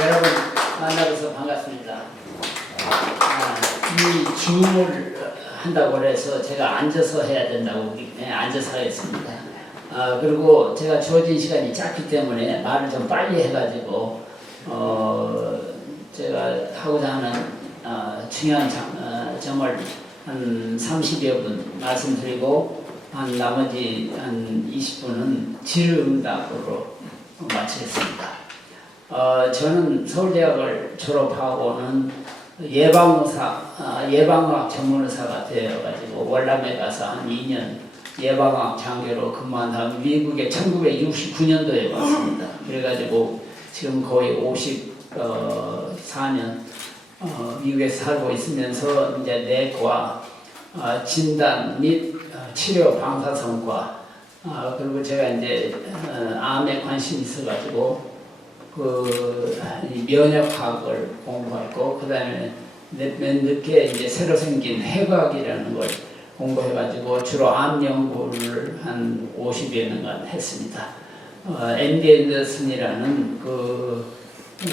여러분 만나서 반갑습니다. 이 줌을 한다고 해서 제가 앉아서 해야 된다고 앉아서 하겠습니다. 그리고 제가 주어진 시간이 짧기 때문에 말을 좀 빨리 해가지고 제가 하고자 하는 중요한 점을 한 30여 분 말씀드리고 나머지 한 20분은 질의응답으로 마치겠습니다. 저는 서울대학을 졸업하고는 예방과학 전문의사가 되어가지고 월남에 가서 한 2년 예방과학 장교로 근무한 다음 미국에 1969년도에 왔습니다. 그래가지고 지금 거의 54년 미국에서 살고 있으면서 이제 내과 진단 및 치료 방사선과 그리고 제가 이제 암에 관심이 있어가지고 면역학을 공부했고 그 다음에 늦게 이제 새로 생긴 해부학이라는 걸 공부해가지고 주로 암 연구를 한 50여 년간 했습니다. MD 앤더슨이라는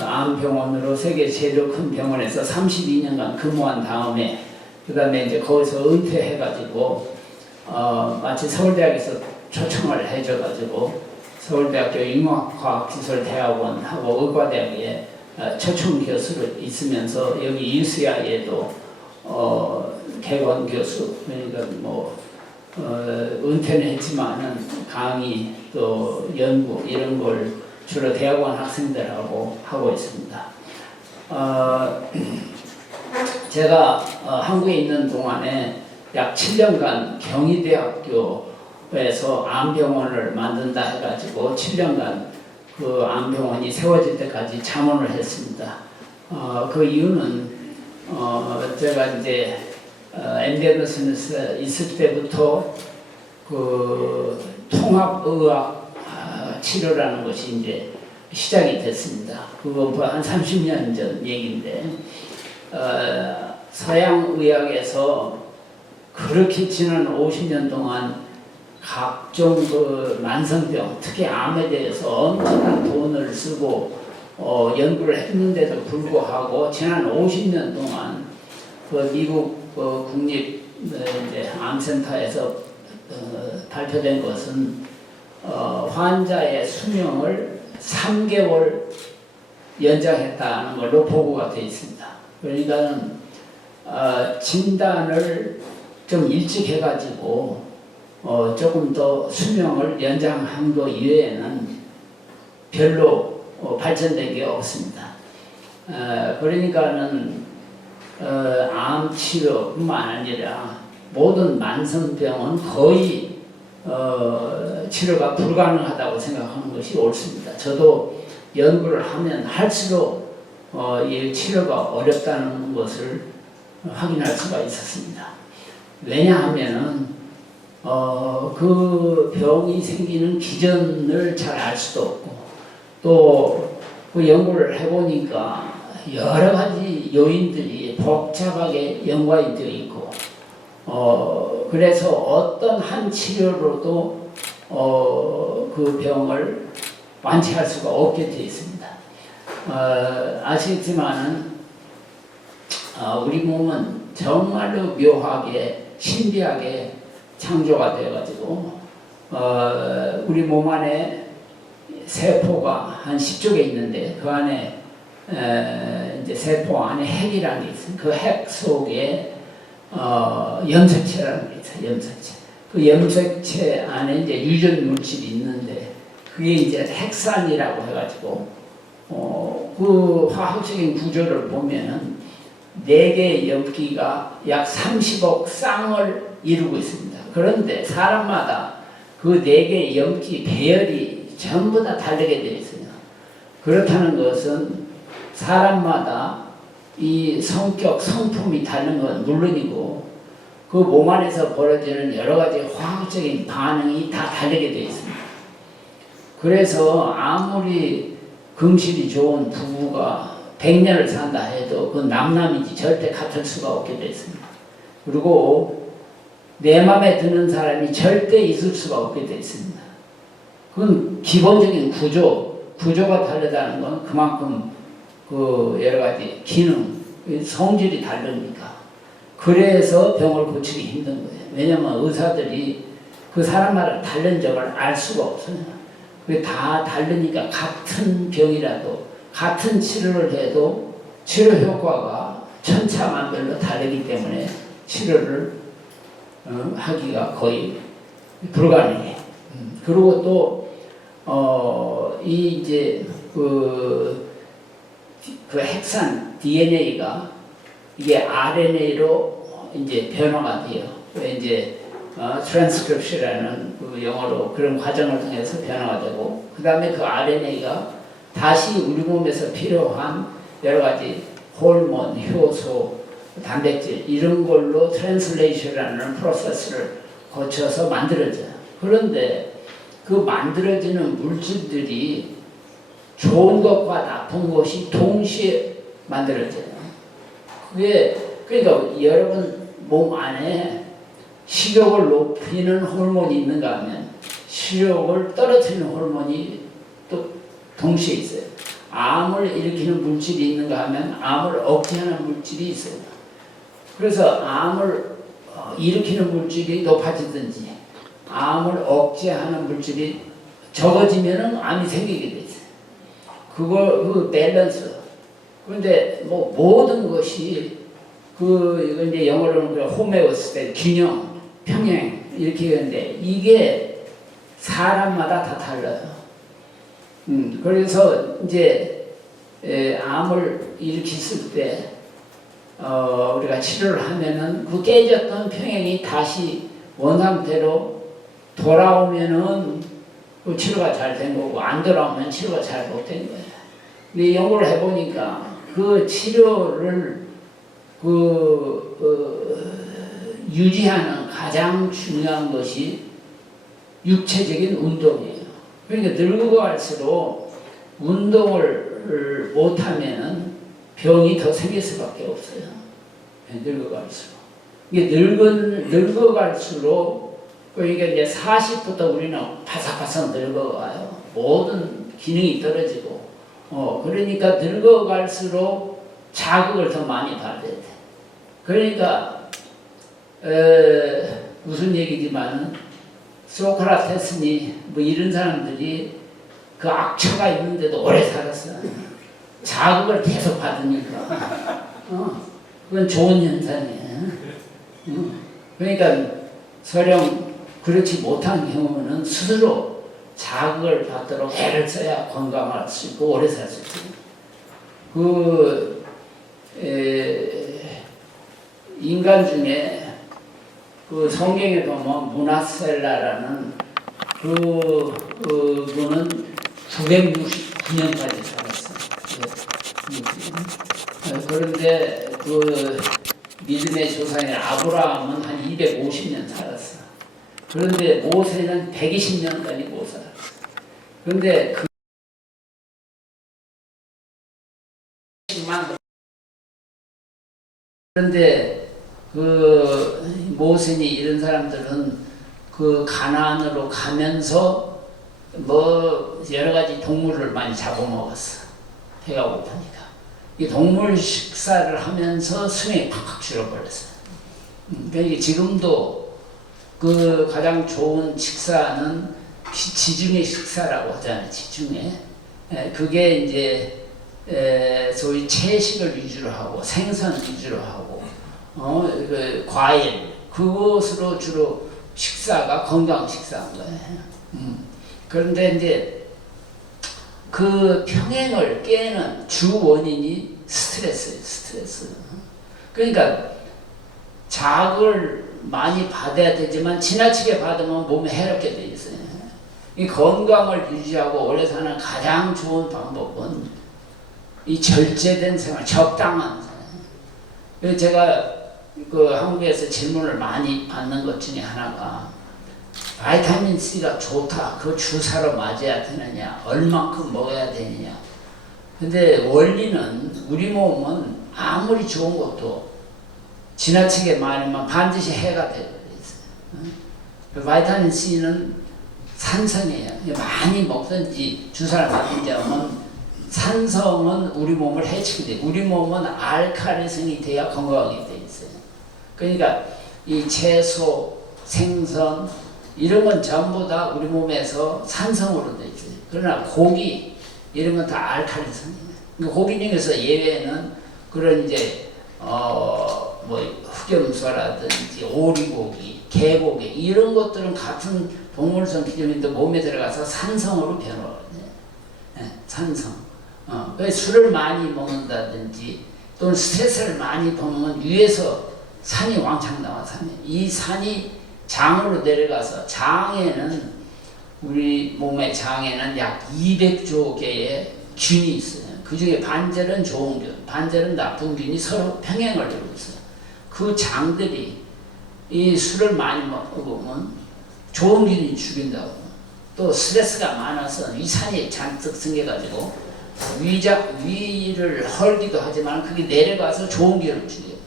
암병원으로 세계 제일 큰 병원에서 32년간 근무한 다음에 그 다음에 이제 거기서 은퇴해가지고 마치 서울대학에서 초청을 해줘가지고 서울대학교 인문학과학기술대학원하고 의과대학에 초청 교수로 있으면서 여기 UCI에도 개원 교수 그러니까 은퇴는 했지만은 강의 또 연구 이런 걸 주로 대학원 학생들하고 하고 있습니다. 제가 한국에 있는 동안에 약 7년간 경희대학교에서 암병원을 만든다 해가지고 7년간 그 암병원이 세워질 때까지 참원을 했습니다. 그 이유는 제가 이제 MD 앤더슨에서 있을 때부터 그 통합의학 치료라는 것이 이제 시작이 됐습니다. 그거 한 30년 전 얘기인데 서양 의학에서 그렇게 지난 50년 동안 각종 그 만성병, 특히 암에 대해서 엄청난 돈을 쓰고 연구를 했는데도 불구하고 지난 50년 동안 그 미국 국립 이제 암센터에서 발표된 것은 환자의 수명을 3개월 연장했다는 걸로 보고가 되어 있습니다. 그러니까는 진단을 좀 일찍 해가지고 조금 더 수명을 연장한 것 이외에는 별로 발전된 게 없습니다. 그러니까는 암 치료뿐만 아니라 모든 만성병은 거의 치료가 불가능하다고 생각하는 것이 옳습니다. 저도 연구를 하면 할수록 이 치료가 어렵다는 것을 확인할 수가 있었습니다. 왜냐하면은 그 병이 생기는 기전을 잘 알 수도 없고 또 그 연구를 해보니까 여러 가지 요인들이 복잡하게 연관이 되어 있고 그래서 어떤 한 치료로도 그 병을 완치할 수가 없게 되어 있습니다. 아시겠지만은 우리 몸은 정말로 묘하게 신비하게 창조가 되어가지고 우리 몸 안에 세포가 한 10조 개 있는데 그 안에 이제 세포 안에 핵이라는 게 있어요. 그 핵 속에 염색체라는 게 있어요. 염색체. 그 염색체 안에 이제 유전 물질이 있는데 그게 이제 핵산이라고 해가지고 그 화학적인 구조를 보면은 4개의 염기가 약 30억 쌍을 이루고 있습니다. 그런데 사람마다 그 4개의 염기 배열이 전부 다 다르게 되어 있어요. 그렇다는 것은 사람마다 이 성격, 성품이 다른 건 물론이고 그 몸 안에서 벌어지는 여러 가지 화학적인 반응이 다 다르게 되어 있습니다. 그래서 아무리 금실이 좋은 부부가 100년을 산다 해도 그 남남이지 절대 같을 수가 없게 되어 있습니다. 그리고 내 맘에 드는 사람이 절대 있을 수가 없게 되어 있습니다. 그건 기본적인 구조가 다르다는 건 그만큼 그 여러 가지 기능, 성질이 다르니까. 그래서 병을 고치기 힘든 거예요. 왜냐면 의사들이 그 사람마다 다른 점을 알 수가 없어요. 그게 다 다르니까 같은 병이라도 같은 치료를 해도 치료 효과가 천차만별로 다르기 때문에 치료를 하기가 거의 불가능해. 그리고 또 이 이제 그 핵산 DNA가 이게 RNA로 이제 변화가 돼요. 이제 트랜스크립션이라는 그 영어로 그런 과정을 통해서 변화가 되고, 그 다음에 그 RNA가 다시 우리 몸에서 필요한 여러 가지 호르몬, 효소, 단백질 이런 걸로 트랜슬레이션이라는 프로세스를 거쳐서 만들어져요. 그런데 그 만들어지는 물질들이 좋은 것과 나쁜 것이 동시에 만들어져요. 그게 그러니까 여러분 몸 안에 식욕을 높이는 호르몬이 있는가 하면 식욕을 떨어뜨리는 호르몬이 또 동시에 있어요. 암을 일으키는 물질이 있는가 하면 암을 억제하는 물질이 있어요. 그래서 암을 일으키는 물질이 높아지든지 암을 억제하는 물질이 적어지면은 암이 생기게 되죠. 그 밸런스. 그런데 뭐 모든 것이 이거 이제 영어로는 호메오스테이스, 균형, 평행 이렇게 하는데 이게 사람마다 다 달라요. 그래서 이제 암을 일으켰을 때 우리가 치료를 하면은 그 깨졌던 평행이 다시 원상태로 돌아오면은 그 치료가 잘 된 거고, 안 돌아오면 치료가 잘 못 된 거예요. 근데 연구를 해보니까 그 치료를 유지하는 가장 중요한 것이 육체적인 운동이에요. 그러니까 늙어갈수록 운동을 못하면은 병이 더 생길 수밖에 없어요. 늙어갈수록. 이게 늙어갈수록 그러니까 이제 40부터 우리는 바삭바삭 늙어가요. 모든 기능이 떨어지고, 그러니까 늙어갈수록 자극을 더 많이 받아야 돼. 그러니까 무슨 얘기지만 소크라테스니 뭐 이런 사람들이 그 악처가 있는데도 오래 살았어. 자극을 계속 받으니까. 그건 좋은 현상이에요. 그러니까 설령 그렇지 못한 경우는 스스로 자극을 받도록 애를 써야 건강할 수 있고 오래 살 수 있어요. 인간 중에 그 성경에 보면 무나셀라라는 그분은 969년까지 살았어요. 그런데 그 믿음의 조상인 아브라함은 한 250년 살았어. 그런데 모세는 120년까지 못 살았어. 그런데 그런데 그 모세니 이런 사람들은 그 가나안으로 가면서 뭐 여러 가지 동물을 많이 잡아먹었어. 배가 고프니까. 이 동물 식사를 하면서 수명이 팍팍 줄어버렸어요. 그러니까 지금도 그 가장 좋은 식사는 지중해 식사라고 하잖아요. 지중해. 그게 이제 소위 채식을 위주로 하고 생선 위주로 하고 그 과일 그것으로 주로 식사가 건강 식사인 거예요. 그런데 이제 그 평행을 깨는 주 원인이 스트레스예요. 스트레스. 그러니까 자극을 많이 받아야 되지만 지나치게 받으면 몸에 해롭게 돼 있어요. 이 건강을 유지하고 오래 사는 가장 좋은 방법은 이 절제된 생활, 적당한 생활. 그래서 제가 그 한국에서 질문을 많이 받는 것 중에 하나가 바이타민 C가 좋다. 그 주사로 맞아야 되느냐? 얼만큼 먹어야 되느냐? 근데 원리는 우리 몸은 아무리 좋은 것도 지나치게 많으면 반드시 해가 되어 있어요. 바이타민 C는 산성이에요. 많이 먹든지 주사를 맞든지 하면 산성은 우리 몸을 해치게 돼. 우리 몸은 알칼리성이 돼야 건강하게 돼 있어요. 그러니까 이 채소, 생선 이런 건 전부 다 우리 몸에서 산성으로 돼 있어요. 그러나 고기 이런 건 다 알칼리성이에요. 그러니까 고기 중에서 예외는 그런 이제 뭐 흑염소라든지 오리고기, 개고기 이런 것들은 같은 동물성 기준인데 몸에 들어가서 산성으로 변화하거든요. 네, 산성. 술을 많이 먹는다든지 또는 스트레스를 많이 받으면 위에서 산이 왕창 나와. 이 산이 장으로 내려가서 장에는 우리 몸의 장에는 약 200조 개의 균이 있어요. 그 중에 반절은 좋은 균, 반절은 나쁜 균이 서로 평행을 이루고 있어요. 그 장들이 이 술을 많이 먹으면 좋은 균이 죽인다고. 또 스트레스가 많아서 위산이 잔뜩 생겨가지고 위를 헐기도 하지만 그게 내려가서 좋은 균을 죽여요.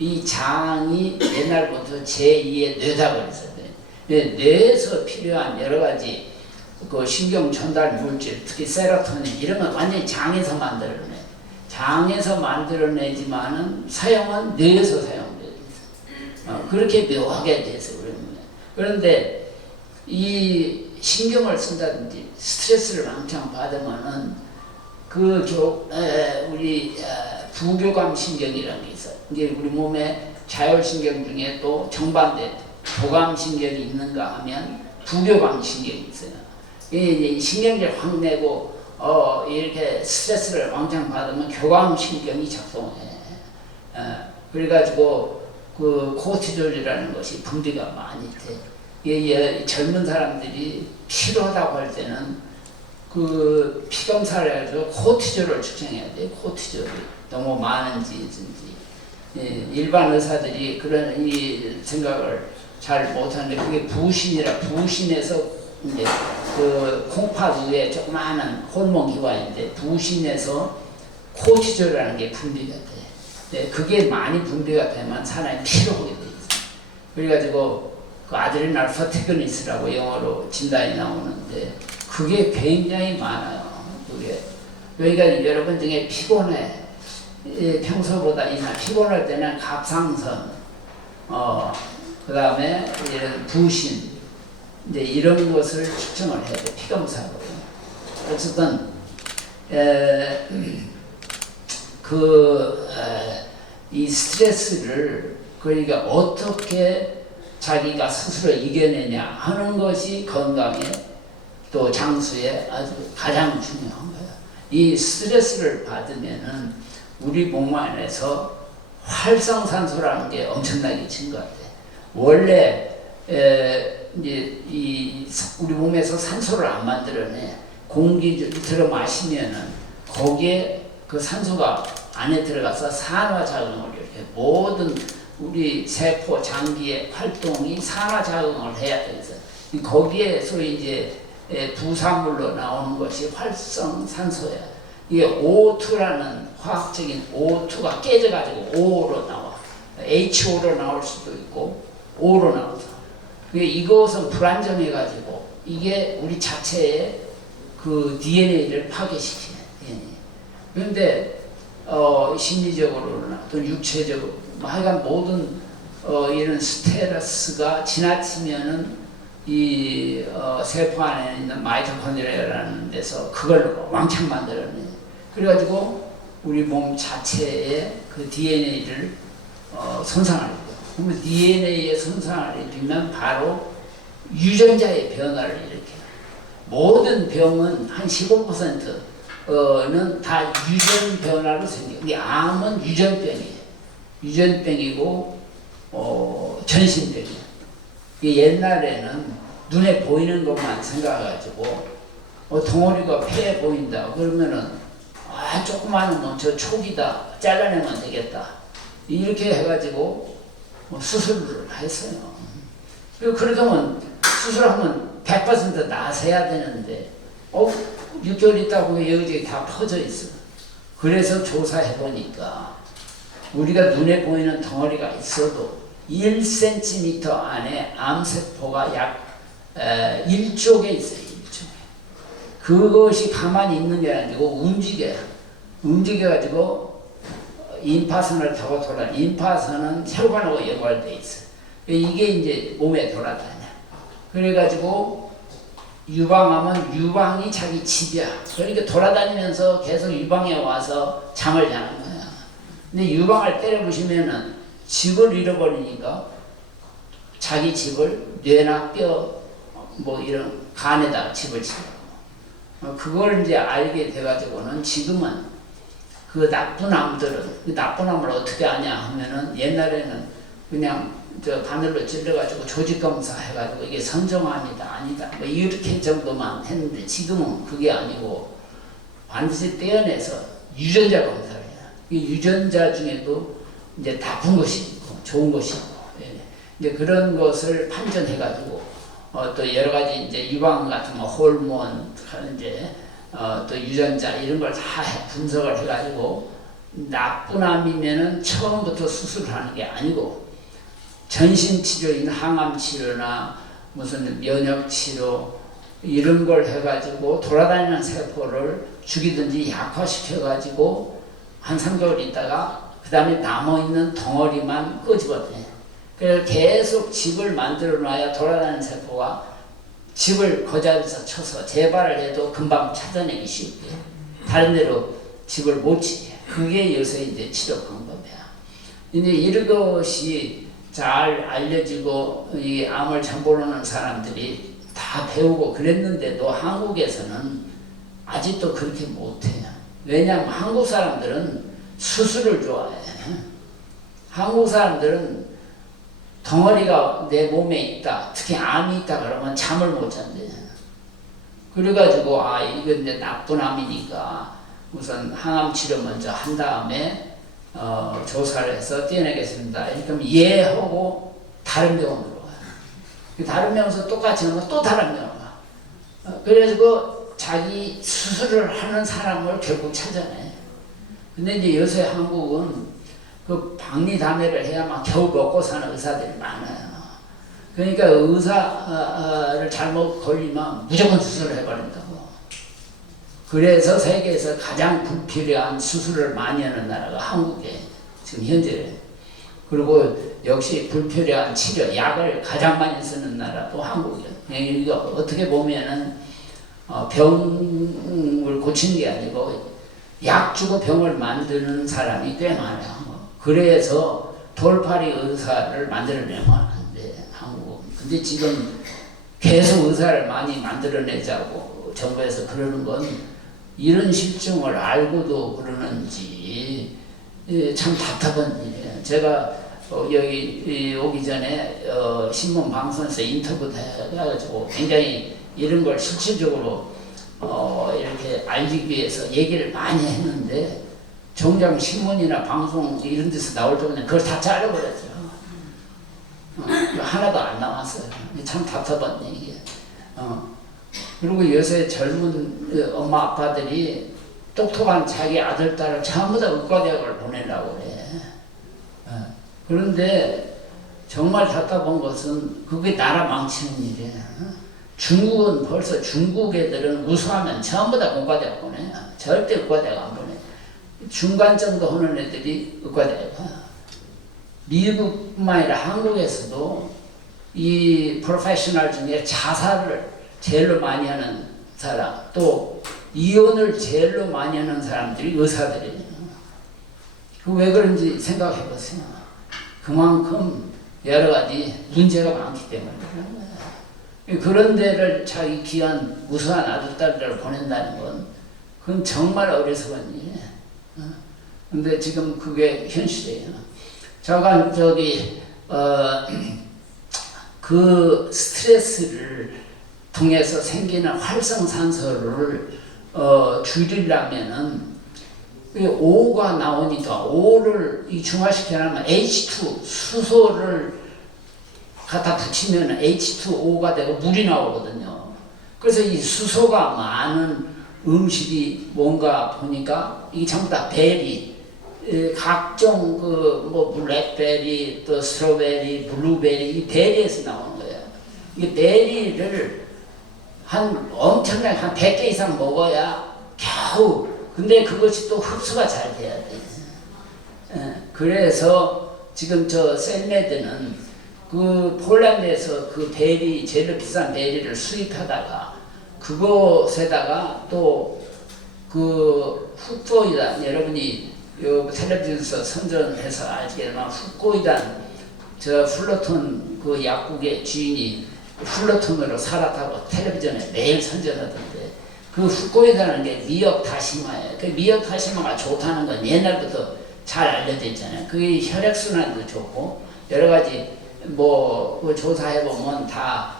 이 장이 옛날부터 제2의 뇌다고 했어요. 뇌에서 필요한 여러 가지 그 신경 전달 물질, 특히 세로토닌 이런 건 완전히 장에서 만들어내. 장에서 만들어내지만은 사용은 뇌에서 사용돼요. 그렇게 묘하게 돼서 그럽니다. 그런데 이 신경을 쓴다든지 스트레스를 왕창 받으면은 우리 부교감 신경이라는 게 있어요. 이게 우리 몸에 자율신경 중에 또 정반대 교감 신경이 있는가 하면 부교감 신경이 있어요. 이 신경질 확 내고 이렇게 스트레스를 왕창 받으면 교감 신경이 작동해. 그래가지고 그 코티졸이라는 것이 분비가 많이 돼. 젊은 사람들이 필요하다고 할 때는 그 피검사를 해서 코티졸을 측정해야 돼. 코티졸이 너무 많은지 일반 의사들이 그런 이 생각을 잘 못하는데 그게 부신에서 이제 그 콩팥 위에 조그마한 호르몬 기관인데 부신에서 코티졸이라는 게 분비가 돼. 네, 그게 많이 분비가 되면 사람이 피로하게 돼 있어. 그래가지고 그 아드레날 퍼티그니스라고 영어로 진단이 나오는데 그게 굉장히 많아요. 그게 그러니까 여러분 중에 피곤해. 평소보다 이나 피곤할 때는 갑상선, 그 다음에 이런 부신, 이제 이런 것을 측정을 해야 돼. 피검사로. 어쨌든 이 스트레스를 그러니까 어떻게 자기가 스스로 이겨내냐 하는 것이 건강에 또 장수에 아주 가장 중요한 거예요. 이 스트레스를 받으면은 우리 몸 안에서 활성산소라는 게 엄청나게 증가돼. 원래 이제 우리 몸에서 산소를 안 만들어내. 공기 들어 마시면은 거기에 그 산소가 안에 들어가서 산화작용을 이렇게 모든 우리 세포 장기의 활동이 산화작용을 해야 돼서 거기에서 이제 부산물로 나오는 것이 활성산소야. 이게 O2라는 화학적인 O2가 깨져가지고 O로 나와. HO로 나올 수도 있고 O로 나오죠. 이것은 불안정해가지고 이게 우리 자체의 그 DNA를 파괴시키는 DNA. 그런데 심리적으로나 또 육체적으로 하여간 모든 이런 스트레스가 지나치면은 이 세포 안에 있는 마이토콘드리아라는 데서 그걸 왕창 만들어내. 그래가지고 우리 몸 자체의 그 DNA를 손상을 해요. 그러면 DNA에 손상을 입히면 바로 유전자의 변화를 일으켜요. 모든 병은 한 15%는 다 유전 변화로 생겨요. 이 암은 유전병이에요. 유전병이고 전신병이에요. 옛날에는 눈에 보이는 것만 생각해가지고 덩어리가 폐에 보인다 그러면은 조그마한 저 촉이다 잘라내면 되겠다 이렇게 해가지고 수술을 했어요. 그렇게 하면 수술하면 100% 나서야 되는데 6개월 있다고 여기저기 다 퍼져 있어. 그래서 조사해 보니까 우리가 눈에 보이는 덩어리가 있어도 1cm 안에 암세포가 약 1조 개 있어요. 1조 개. 그것이 가만히 있는 게 아니고 움직여가지고 임파선을 타고 돌아. 임파선은 혈관하고 연관되어 있어. 이게 이제 몸에 돌아다녀. 그래가지고 유방하면 유방이 자기 집이야. 그러니까 돌아다니면서 계속 유방에 와서 잠을 자는 거야. 근데 유방을 때려부시면은 집을 잃어버리니까 자기 집을 뇌나 뼈 뭐 이런 간에다 집을 치고 그걸 이제 알게 돼가지고는 지금은 그 나쁜 암들은 그 나쁜 암을 어떻게 아냐 하면은 옛날에는 그냥 저 바늘로 찔러가지고 조직 검사 해가지고 이게 선정암이다 아니다 뭐 이렇게 정도만 했는데 지금은 그게 아니고 반드시 떼어내서 유전자 검사를 해요. 이 유전자 중에도 이제 나쁜 것이 있고 좋은 것이 있고 이제 그런 것을 판정해가지고 또 여러 가지 이제 유방 같은 거 호르몬 이제 또 유전자 이런 걸 다 분석을 해가지고 나쁜 암이면은 처음부터 수술을 하는 게 아니고 전신 치료인 항암 치료나 무슨 면역 치료 이런 걸 해가지고 돌아다니는 세포를 죽이든지 약화시켜가지고 한 3개월 있다가 그 다음에 남아있는 덩어리만 끄집어내. 그래서 계속 집을 만들어 놔야 돌아다니는 세포가 집을 거자에서 쳐서 재발을 해도 금방 찾아내기 쉽게 다른 데로 집을 못 치게. 그게 요새 이제 치료 방법이야. 이제 이런 것이 잘 알려지고 이 암을 정보하는 사람들이 다 배우고 그랬는데도 한국에서는 아직도 그렇게 못해요. 왜냐하면 한국 사람들은 수술을 좋아해. 한국 사람들은 덩어리가 내 몸에 있다, 특히 암이 있다 그러면 잠을 못 잔대. 그래가지고 이건 이제 나쁜 암이니까 우선 항암 치료 먼저 한 다음에 조사를 해서 떼어내겠습니다. 그럼 예 하고 다른 병원으로 가요. 다른 병원에서 똑같이 하면 또 다른 병원 가. 그래가지고 자기 수술을 하는 사람을 결국 찾아내. 근데 이제 요새 한국은 그 박리담회를 해야만 겨우 먹고 사는 의사들이 많아요. 그러니까 의사를 잘못 걸리면 무조건 수술을 해버린다고. 그래서 세계에서 가장 불필요한 수술을 많이 하는 나라가 한국에 지금 현재. 그리고 역시 불필요한 치료, 약을 가장 많이 쓰는 나라도 한국이에요. 이거 어떻게 보면은 병을 고치는 게 아니고 약 주고 병을 만드는 사람이 꽤 많아요. 그래서 돌팔이 의사를 만들어내면 안 돼, 한국은. 근데 지금 계속 의사를 많이 만들어내자고 정부에서 그러는 건 이런 실정을 알고도 그러는지 참 답답한 일이에요. 제가 여기 오기 전에 신문 방송에서 인터뷰도 해가지고 굉장히 이런 걸 실질적으로 이렇게 알리기 위해서 얘기를 많이 했는데 정작 신문이나 방송 이런 데서 나올 때는 그걸 다 잘라버렸죠. 하나도 안 나왔어요. 참 답답한 얘기예요. 그리고 요새 젊은 엄마 아빠들이 똑똑한 자기 아들 딸을 전부 다 의과대학을 보내려고 그래. 그런데 정말 답답한 것은 그게 나라 망치는 일이에요. 중국은 벌써 중국 애들은 우수하면 전부 다 공과대학 보내요. 절대 의과대학 안 보내. 중간 정도 하는 애들이 의과대학 가요. 미국뿐만 아니라 한국에서도 이 프로페셔널 중에 자살을 제일로 많이 하는 사람, 또 이혼을 제일로 많이 하는 사람들이 의사들이에요. 그 왜 그런지 생각해 보세요. 그만큼 여러 가지 문제가 많기 때문에 그런 거예요. 그런 데를 자기 귀한 우수한 아들, 딸들을 보낸다는 건 그건 정말 어리석은 일이에요. 근데 지금 그게 현실이에요. 잠깐 그 스트레스를 통해서 생기는 활성산소를 줄이려면은 O가 나오니까 O를 중화시켜놓으면 H2 수소를 갖다 붙이면 H2O가 되고 물이 나오거든요. 그래서 이 수소가 많은 음식이 뭔가 보니까 이게 전부 다 베리, 각종 뭐 블랙베리, 또 스트로베리, 블루베리 이 베리에서 나오는 거예요. 이 베리를 한 엄청나게 한 100개 이상 먹어야 겨우. 근데 그것이 또 흡수가 잘 돼야 돼. 그래서 지금 저 셀메드는 그 폴란드에서 그 베리, 제일 비싼 베리를 수입하다가 그것에다가 또 그 훅보이단, 여러분이 요 텔레비전에서 선전해서 알겠지만 훅보이단 저 플루톤 그 약국의 주인이 플루톤으로 살았다고 텔레비전에 매일 선전하던데, 그 훅보이단은 게 미역 다시마예요. 그 미역 다시마가 좋다는 건 옛날부터 잘 알려져 있잖아요. 그게 혈액순환도 좋고 여러 가지 뭐 그 조사해 보면 다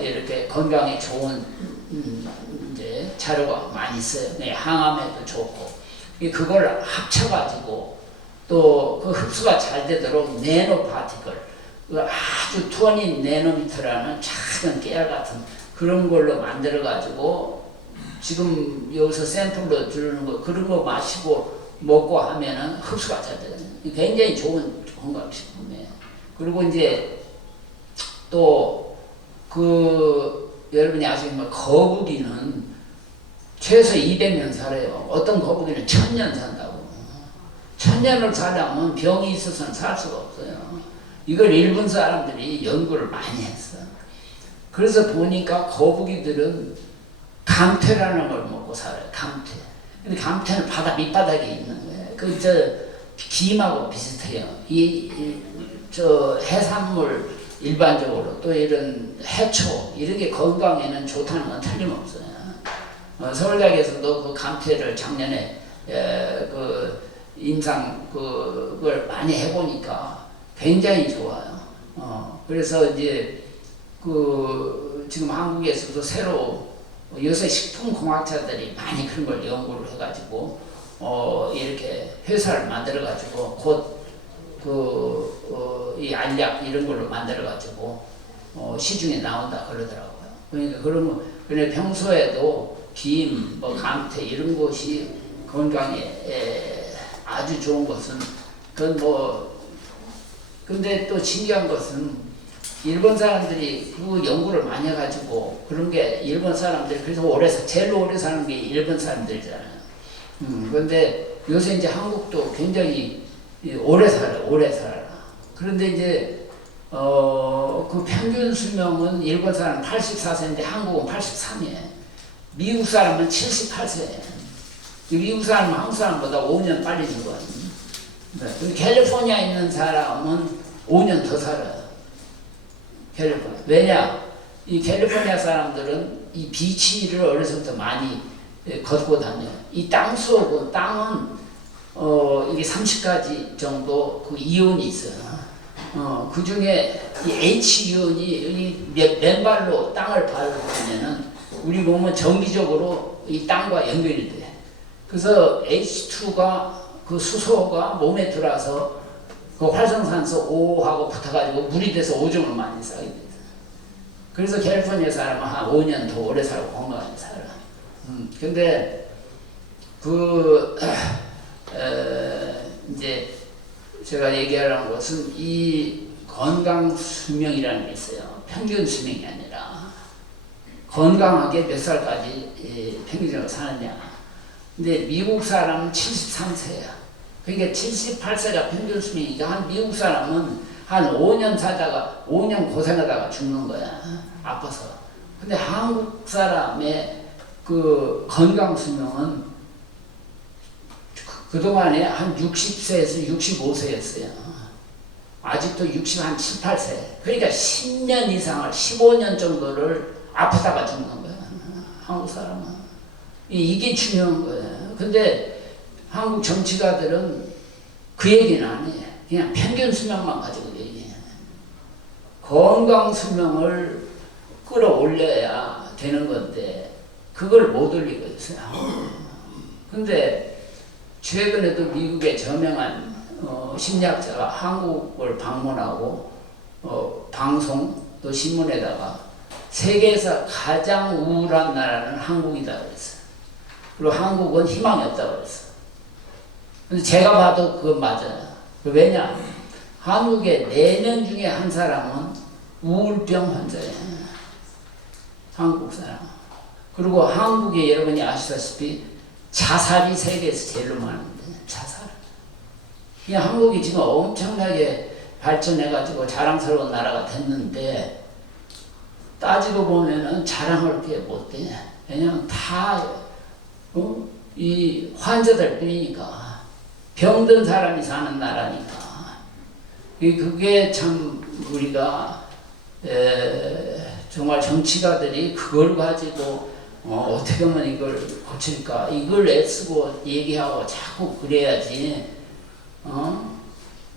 이렇게 건강에 좋은 이제 자료가 많이 있어요. 항암에도 좋고. 그걸 합쳐가지고 또 그 흡수가 잘 되도록 네노 파티클, 아주 20 내노미터라는 작은 깨알 같은 그런 걸로 만들어가지고 지금 여기서 샘플로 주는 거, 그런 거 마시고 먹고 하면은 흡수가 잘 되거든요. 굉장히 좋은 건강식품이에요. 그리고 이제 또 여러분이 아시겠지만 거북이는 최소 200년 살아요. 어떤 거북이는 1000년 산다고. 1000년을 살려면 병이 있어서는 살 수가 없어요. 이걸 일본 사람들이 연구를 많이 했어. 그래서 보니까 거북이들은 감퇴라는 걸 먹고 살아요. 감퇴. 근데 감퇴는 바다 밑바닥에 있는 거예요. 김하고 비슷해요. 저 해산물 일반적으로 또 이런 해초 이런 게 건강에는 좋다는 건 틀림없어요. 서울대학에서도 그 감퇴를 작년에 그 임상 그걸 많이 해보니까 굉장히 좋아요. 그래서 이제 지금 한국에서도 새로 요새 식품공학자들이 많이 그런 걸 연구를 해가지고 이렇게 회사를 만들어가지고 곧 이 알약 이런 걸로 만들어가지고 시중에 나온다 그러더라고요. 그러니까 그런 거, 그냥 평소에도 김, 감태 이런 것이 건강에 아주 좋은 것은 근데 또 신기한 것은 일본 사람들이 그 연구를 많이 해가지고 그런 게 일본 사람들이 그래서 제일 오래 사는 게 일본 사람들이잖아요. 그런데 요새 이제 한국도 굉장히 오래 살아. 그런데 이제 그 평균 수명은 일본 사람 84세인데 한국은 83이에요. 미국 사람은 78세예요. 미국 사람은 한국 사람보다 5년 빨리 죽어요. 네. 캘리포니아에 있는 사람은 5년 더 살아요. 캘리포니아. 왜냐? 이 캘리포니아 사람들은 이 비치를 어려서부터 많이 걷고 다녀요. 이 땅속은 땅은 이게 30가지 정도 그 이온이 있어요. 그 중에 이 H이온이 맨발로 땅을 밟으면은 우리 몸은 정기적으로 이 땅과 연결이 돼. 그래서 H2가 그 수소가 몸에 들어와서 그 활성산소 O하고 붙어가지고 물이 돼서 오줌을 많이 싸게 돼. 그래서 캘리포니아 사람은 한 5년 더 오래 살고 건강하게 살아. 근데 이제 제가 얘기하려는 것은 이 건강 수명이라는 게 있어요. 평균 수명이 아니라 건강하게 몇 살까지 평균적으로 사느냐. 근데 미국 사람은 73세야. 그러니까 78세가 평균 수명이니까 한 미국 사람은 한 5년 살다가 5년 고생하다가 죽는 거야. 아파서. 근데 한국 사람의 그 건강 수명은 그동안에 한 60세에서 65세였어요. 아직도 60, 한 7, 8세. 그러니까 10년 이상을, 15년 정도를 아프다가 죽는 거야. 한국 사람은. 이게 중요한 거예요. 근데 한국 정치가들은 그 얘기는 안 해. 그냥 평균 수명만 가지고 얘기해. 건강 수명을 끌어올려야 되는 건데, 그걸 못 올리고 있어요. 근데 최근에도 미국의 저명한 심리학자가 한국을 방문하고 방송 또 신문에다가 세계에서 가장 우울한 나라는 한국이다 그랬어요. 그리고 한국은 희망이 없다고 그랬어요. 근데 제가 봐도 그건 맞아요. 왜냐? 한국의 4명 중에 한 사람은 우울병 환자예요. 한국 사람. 그리고 한국에 여러분이 아시다시피 자살이 세계에서 제일 많은데, 자살. 이 한국이 지금 엄청나게 발전해가지고 자랑스러운 나라가 됐는데, 따지고 보면은 자랑할 게 못돼. 왜냐면 다, 이 환자들 뿐이니까. 병든 사람이 사는 나라니까. 그게 참 우리가, 정말 정치가들이 그걸 가지고 어떻게 하면 이걸 고칠까, 이걸 애쓰고 얘기하고 자꾸 그래야지.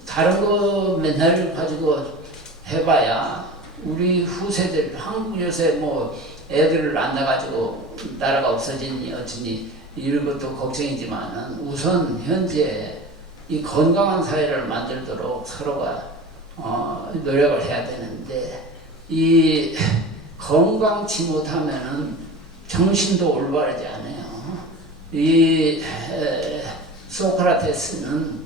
다른 거 맨날 가지고 해봐야 우리 후세들, 한국 요새 뭐 애들을 안 낳아가지고 나라가 없어지니 어쩌니 이런 것도 걱정이지만은 우선 현재 이 건강한 사회를 만들도록 서로가 노력을 해야 되는데, 이 건강치 못하면은 정신도 올바르지 않아요. 이 소크라테스는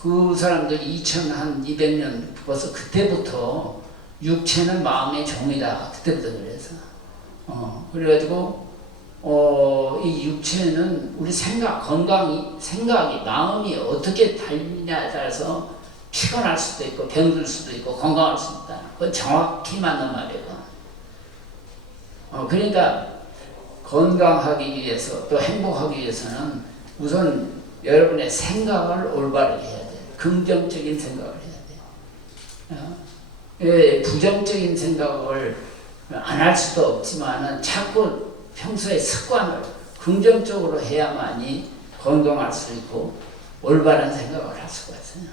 그 사람들 2200년 벌써 그때부터 육체는 마음의 종이다. 그때부터 그래서. 그래가지고 이 육체는 우리 생각이 마음이 어떻게 달리냐에 따라서 피곤할 수도 있고 병들 수도 있고 건강할 수도 있다. 그건 정확히 맞는 말이에요. 그러니까 건강하기 위해서 또 행복하기 위해서는 우선 여러분의 생각을 올바르게 해야 돼요. 긍정적인 생각을 해야 돼요. 부정적인 생각을 안 할 수도 없지만은 자꾸 평소에 습관을 긍정적으로 해야만이 건강할 수 있고 올바른 생각을 할 수가 있어요.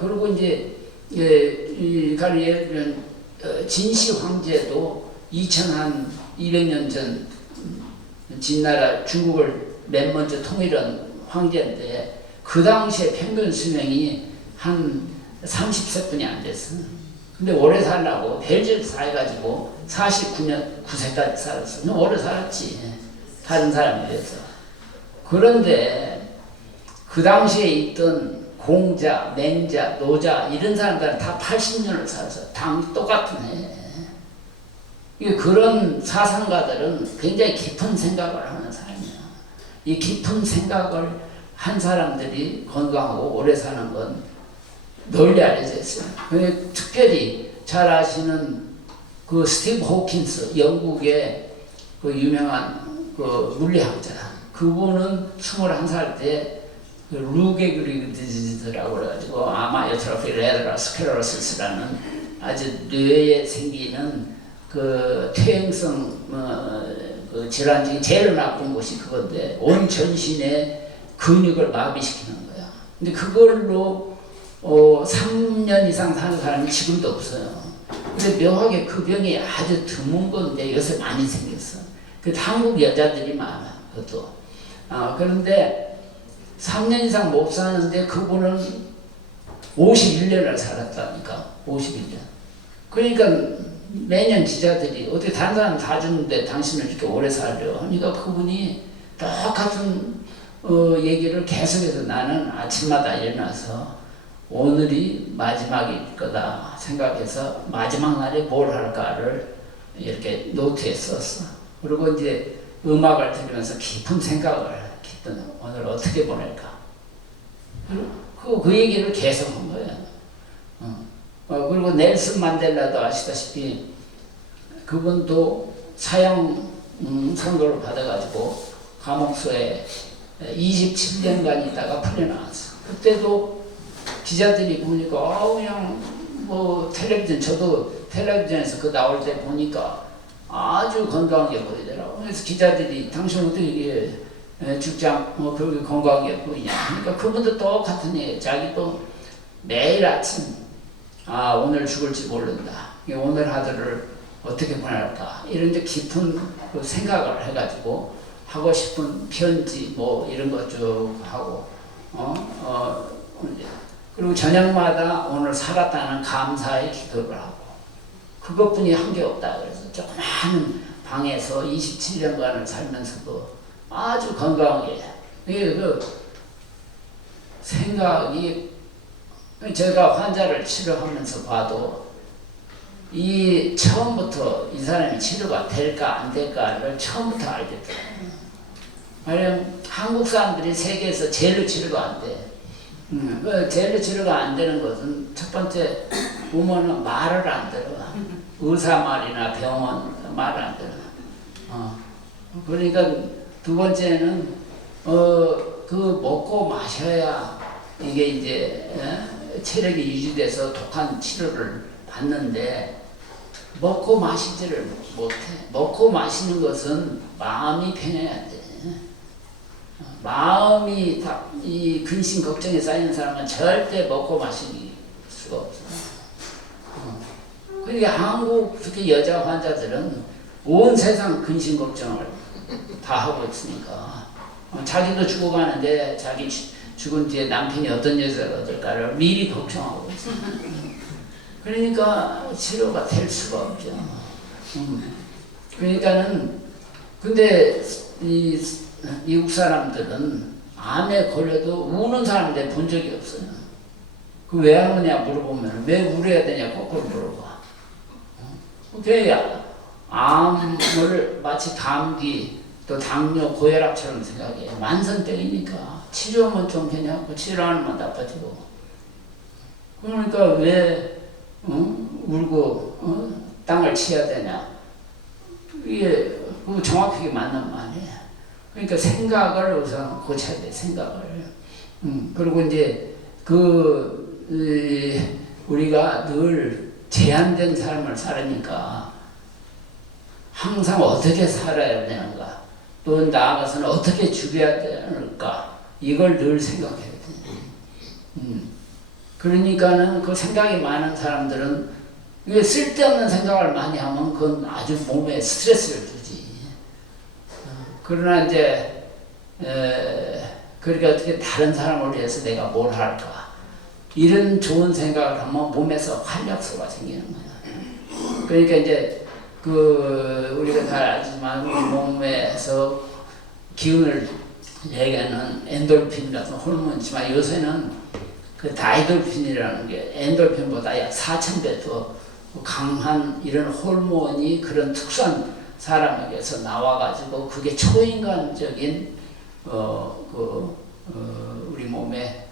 그리고 이제 예를 들면 진시 황제도 2200년 전 진나라 중국을 맨 먼저 통일한 황제인데 그 당시에 평균 수명이 한 30세뿐이 안 됐어. 근데 오래 살라고 벨제를 사해가지고 49세까지 살았어. 오래 살았지. 다른 사람에 비해서. 그런데 그 당시에 있던 공자, 맹자, 노자 이런 사람들은 다 80년을 살았어. 똑같은 해. 그런 사상가들은 굉장히 깊은 생각을 하는 사람이야. 이 깊은 생각을 한 사람들이 건강하고 오래 사는 건 널리 알려져 있어요. 특별히 잘 아시는 그 스티브 호킨스, 영국의 그 유명한 그 물리학자. 그분은 21살 때 루게그리그 디지즈라고 그래가지고 아마이오트로피 레드라 스케로시스라는 아주 뇌에 생기는 그 퇴행성 그 질환 중에 제일 나쁜 것이 그건데 온 전신의 근육을 마비시키는 거야. 근데 그걸로 3년 이상 사는 사람이 지금도 없어요. 근데 묘하게 그 병이 아주 드문 건데 요새 많이 생겼어. 그 한국 여자들이 많아, 그것도. 그런데 3년 이상 못 사는데 그분은 51년을 살았다니까. 51년. 그러니까 매년 기자들이 어떻게 다른 사람 다 주는데 당신은 이렇게 오래 살려. 그러니까 그분이 똑같은 얘기를 계속해서 나는 아침마다 일어나서 오늘이 마지막일 거다 생각해서 마지막 날에 뭘 할까를 이렇게 노트에 썼어. 그리고 이제 음악을 들으면서 깊은 생각을 오늘 어떻게 보낼까. 그 얘기를 계속 한 거예요. 그리고 넬슨 만델라도 아시다시피 그분도 사형 선고를 받아가지고 감옥소에 27년간 있다가 풀려나왔어. 그때도 기자들이 보니까 그냥 뭐 저도 텔레비전에서 그 나올 때 보니까 아주 건강하게 보이더라고. 그래서 기자들이 당신 어떻게 이게 죽지 않고 그렇게 건강하게 보이냐. 그러니까 그분도 똑같은 얘기예요. 자기도 매일 아침 오늘 죽을지 모른다. 오늘 하루를 어떻게 보낼까. 이런 데 깊은 그 생각을 해가지고 하고 싶은 편지 뭐 이런 것 쭉 하고 그리고 저녁마다 오늘 살았다는 감사의 기도를 하고 그것뿐이 한 게 없다. 그래서 조그마한 방에서 27년간을 살면서도 아주 건강하게 그 생각이 제가 환자를 치료하면서 봐도 이 처음부터 이 사람이 치료가 될까 안 될까를 처음부터 알겠더라고요. 왜냐면 한국 사람들이 세계에서 제일로 치료가 안 돼. 제일로 치료가 안 되는 것은 첫 번째 부모는 말을 안 들어. 의사 말이나 병원 말을 안 들어. 그러니까 두 번째는 그 먹고 마셔야 이게 이제 체력이 유지돼서 독한 치료를 받는데 먹고 마시지를 못해. 먹고 마시는 것은 마음이 편해야 돼. 마음이 이 근심 걱정에 쌓이는 사람은 절대 먹고 마실 수가 없어. 그러니까 한국 특히 여자 환자들은 온 세상 근심 걱정을 다 하고 있으니까 자기도 죽어가는데 자기 죽은 뒤에 남편이 어떤 여자가 될까를 미리 걱정하고 있어. 그러니까 치료가 될 수가 없죠. 그러니까는 근데 이 미국 사람들은 암에 걸려도 우는 사람들 본 적이 없어요. 그 왜 하느냐 물어보면 왜 울어야 되냐 거꾸로 물어봐. 그래야 암을 마치 감기 또 당뇨 고혈압처럼 생각해. 만성병이니까 치료하면 좀 괜찮고 치료하면 나빠지고. 그러니까 왜 울고 땅을 치야 되냐. 이게 정확하게 맞는 말이에요. 그러니까 생각을 우선 고쳐야 돼. 생각을. 그리고 이제 우리가 늘 제한된 삶을 살으니까 항상 어떻게 살아야 되는가, 또 나아가서는 어떻게 죽여야 되는가, 이걸 늘 생각해야 돼. 그러니까는 그 생각이 많은 사람들은 이게 쓸데없는 생각을 많이 하면 그건 아주 몸에 스트레스를 주지. 그러나 이제 그러니까 어떻게 다른 사람을 위해서 내가 뭘 할까, 이런 좋은 생각을 하면 몸에서 활력소가 생기는 거야. 그러니까 이제 우리가 잘 알지만 우리 몸에서 기운을 내게 하는 엔돌핀 같은 호르몬이 있지만 요새는 그 다이돌핀이라는 게 엔돌핀보다 약 4,000배 더 강한 이런 호르몬이 그런 특수한 사람에게서 나와가지고 그게 초인간적인 우리 몸에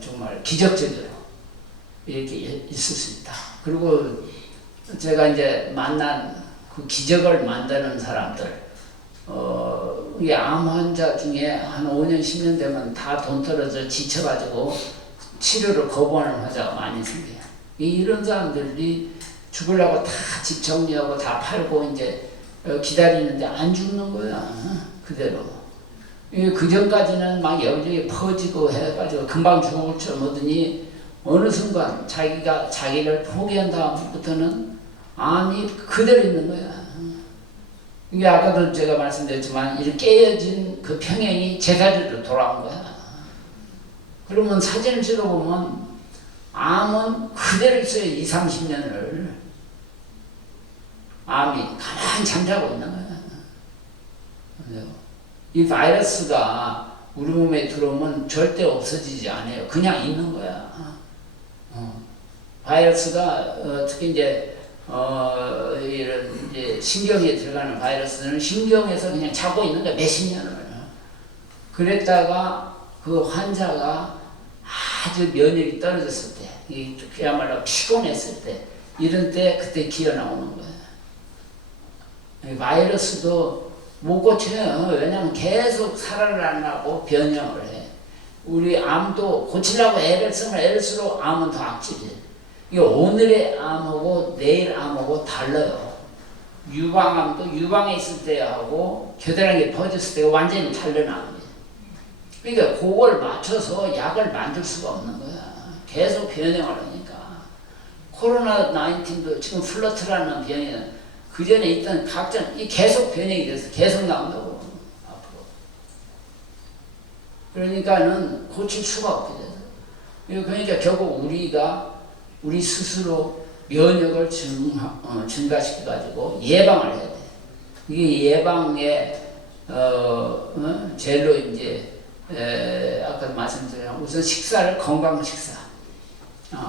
정말 기적적으로 이렇게 있을 수 있다. 그리고 제가 이제 만난 그 기적을 만드는 사람들, 이 암 환자 중에 한 5년, 10년 되면 다 돈 떨어져 지쳐가지고 치료를 거부하는 환자가 많이 생겨요. 이런 사람들이 죽으려고 다 집 정리하고 다 팔고 이제 기다리는데 안 죽는 거야. 그대로. 그 전까지는 막 여기저기 퍼지고 해가지고 금방 죽을 줄 모르더니 어느 순간 자기를 포기한 다음부터는 암이 그대로 있는 거야. 이게 아까도 제가 말씀드렸지만 이렇게 깨어진 그 평행이 제자리로 돌아온 거야. 그러면 사진을 찍어보면 암은 그대로 있어요. 20, 30년을. 암이 가만히 잠자고 있는 거야. 이 바이러스가 우리 몸에 들어오면 절대 없어지지 않아요. 그냥 있는 거야. 바이러스가 특히 이제 이런 이제 신경에 들어가는 바이러스는 신경에서 그냥 자고 있는 거야. 몇십 년을. 그랬다가 그 환자가 아주 면역이 떨어졌을 때, 그야말로 피곤했을 때, 이런 때 그때 기어 나오는 거야. 바이러스도 못 고쳐요. 왜냐면 계속 살아나려고 변형을 해. 우리 암도 고치려고 애를 쓰면 애를수록 암은 더 악질이에요. 이게 오늘의 암하고 내일 암하고 달라요. 유방암도 유방에 있을 때하고 겨드랑이에 퍼졌을 때가 완전히 다른 암이에요. 그러니까 그걸 맞춰서 약을 만들 수가 없는 거야. 계속 변형을 하니까. 코로나19도 지금 플러트라는 병이 그 전에 있던 각종 이 계속 변형이 돼서 계속 나온다고 앞으로. 그러니까는 고칠 수가 없게 돼서. 그러니까 결국 우리 스스로 면역을 증가시켜 가지고 예방을 해야 돼. 이게 예방의 제일로 이제 아까 말씀드린 우선 식사를 건강 식사.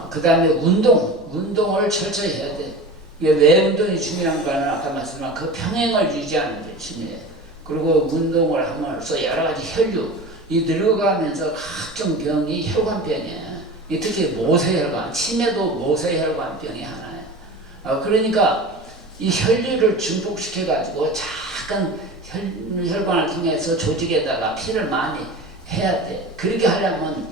그 다음에 운동을 철저히 해야 돼. 이게 왜 운동이 중요한 거는 아까 말씀한 그 평행을 유지하는 게 중요해. 그리고 운동을 함으로써 여러 가지 혈류, 이 늙어가면서 각종 병이 혈관병이에요. 특히 모세혈관, 치매도 모세혈관병이 하나예요. 그러니까 이 혈류를 증폭시켜가지고 작은 혈관을 통해서 조직에다가 피를 많이 해야 돼. 그렇게 하려면